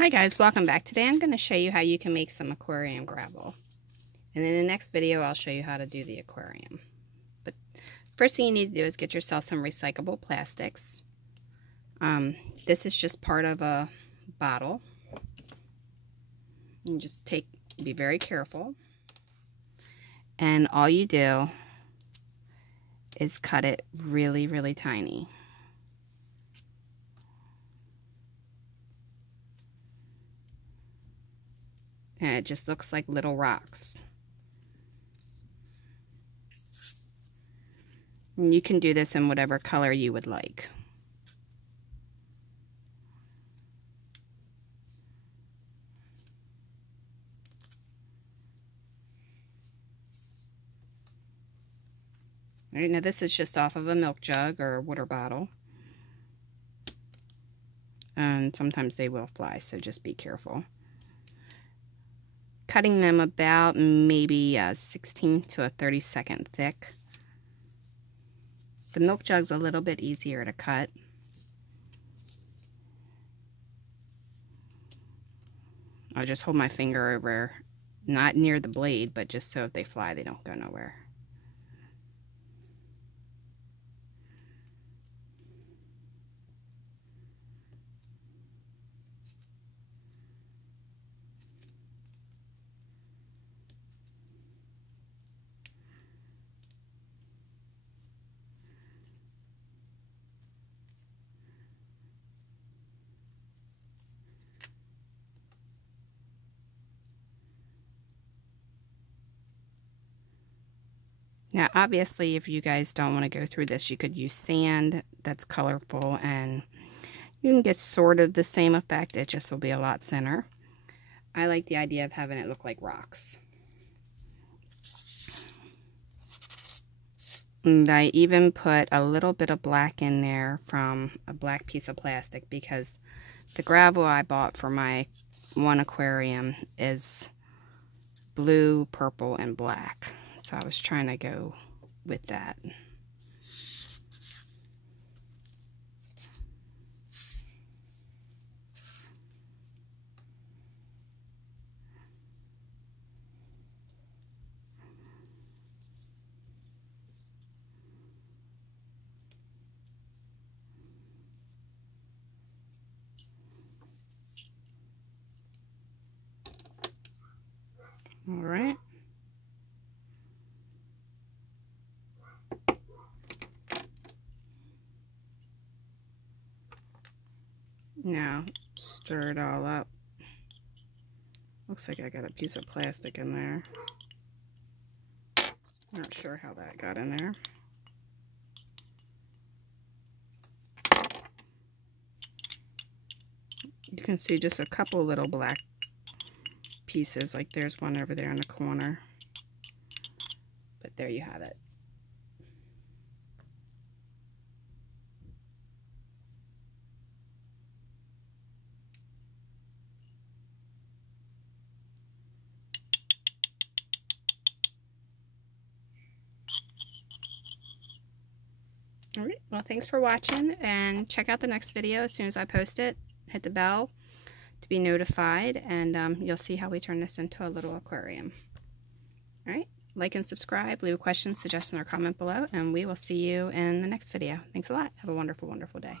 Hi guys, welcome back. Today I'm going to show you how you can make some aquarium gravel. And in the next video I'll show you how to do the aquarium. But first thing you need to do is get yourself some recyclable plastics. This is just part of a bottle. You just be very careful. And all you do is cut it really, really tiny. And it just looks like little rocks. And you can do this in whatever color you would like. All right, now this is just off of a milk jug or a water bottle. And sometimes they will fly, so just be careful. Cutting them about maybe 16 to a 32nd thick. The milk jug's a little bit easier to cut. I'll just hold my finger over, not near the blade, but just so if they fly, they don't go nowhere. Now, obviously, if you guys don't want to go through this, you could use sand that's colorful and you can get sort of the same effect. It just will be a lot thinner. I like the idea of having it look like rocks. And I even put a little bit of black in there from a black piece of plastic because the gravel I bought for my one aquarium is blue, purple, and black. So I was trying to go with that. All right. Now, stir it all up. Looks like I got a piece of plastic in there. Not sure how that got in there. You can see just a couple little black pieces, like there's one over there in the corner. But there you have it. Alright, well, thanks for watching, and check out the next video as soon as I post it. Hit the bell to be notified, and you'll see how we turn this into a little aquarium. Alright, like and subscribe, leave a question, suggestion, or comment below, and we will see you in the next video. Thanks a lot. Have a wonderful, wonderful day.